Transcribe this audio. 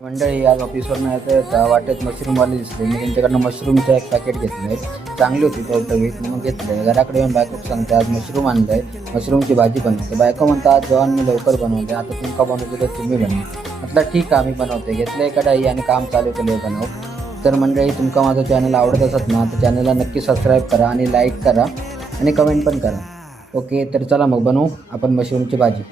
मंडळी आज ऑफिसवरून येता वाटेत मशरूमवाले दिसले. मी त्यांच्याकडनं मशरूमचं एक पॅकेट घेतलं आहे. चांगली होती टवटवीत म्हणून घेतलं आहे. घराकडे येऊन बायकोच सांगते आज मशरूम आणलं आहे, मशरूमची भाजी बनवते. बायको म्हणता आज जेवण मी लवकर बनवते, आता तुमका बनवते तर तुम्ही बनवा. म्हटलं ठीक आहे, आम्ही बनवते. घेतलं आहे कढई आणि काम चालू केलं आहे बनव. तर मंडळी तुमका माझं चॅनल आवडत असत ना तर चॅनलला नक्की सबस्क्राईब करा आणि लाईक करा आणि कमेंट पण करा. ओके, तर चला मग बनवू आपण मशरूमची भाजी.